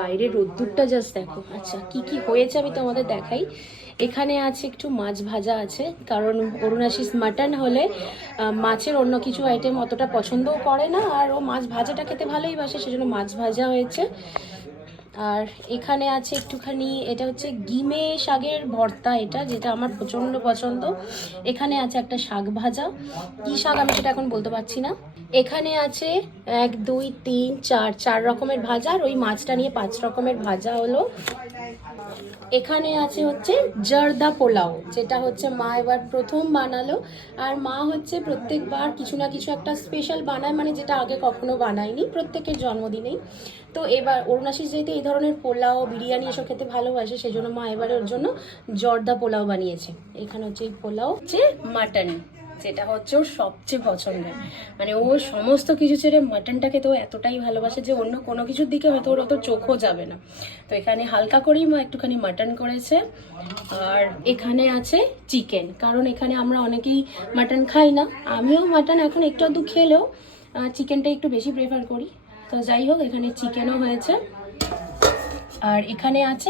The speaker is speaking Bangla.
বাইরে রোদ্দুরটা জাস্ট দেখো। আচ্ছা কি কি হয়েছে আমি তোমাদের দেখাই। এখানে আছে একটু মাছ ভাজা আছে, কারণ অরুণাশিস মাটন হলে মাছের অন্য কিছু আইটেম অতটা পছন্দও করে না, আর ও মাছ ভাজাটা খেতে ভালোই বাসে, সেজন্য মাছ ভাজা হয়েছে। আর এখানে আছে একটুখানি, এটা হচ্ছে গিমে শাকের ভর্তা, এটা যেটা আমার প্রচণ্ড পছন্দ। এখানে আছে একটা শাক ভাজা, কি শাক আমি সেটা এখন বলতে পারছি না। এখানে আছে 1 2 3 4 4 রকমের ভাজা, আর ওই মাছটা নিয়ে 5 রকমের ভাজা হলো। এখানে আছে হচ্ছে জর্দা পোলাও, যেটা হচ্ছে মা এবার প্রথম বানালো। আর মা হচ্ছে প্রত্যেকবার কিছু না কিছু একটা স্পেশাল বানায়, মানে যেটা আগে কখনো বানায়নি প্রত্যেকের জন্মদিনেই। তো এবার অরুণাশিস যেহেতু এই ধরনের পোলাও বিরিয়ানি এসব খেতে ভালোবাসে, সেই জন্য মা এবারে ওর জন্য জর্দা পোলাও বানিয়েছে। এখানে হচ্ছে এই পোলাও হচ্ছে মাটন, যেটা হচ্ছে ওর সবচেয়ে পছন্দের। মানে ও সমস্ত কিছু ছেড়ে মাটনটাকে তো এতটাই ভালোবাসে যে অন্য কোনো কিছুর দিকে হয়তো ওর অত চোখও যাবে না। তো এখানে হালকা করেই মা একটুখানি মাটন করেছে। আর এখানে আছে চিকেন, কারণ এখানে আমরা অনেকেই মাটন খাই না, আমিও মাটন এখন একটু আধটু খেলেও চিকেনটা একটু বেশি প্রেফার করি। তো যাই হোক, এখানে চিকেনও হয়েছে। আর এখানে আছে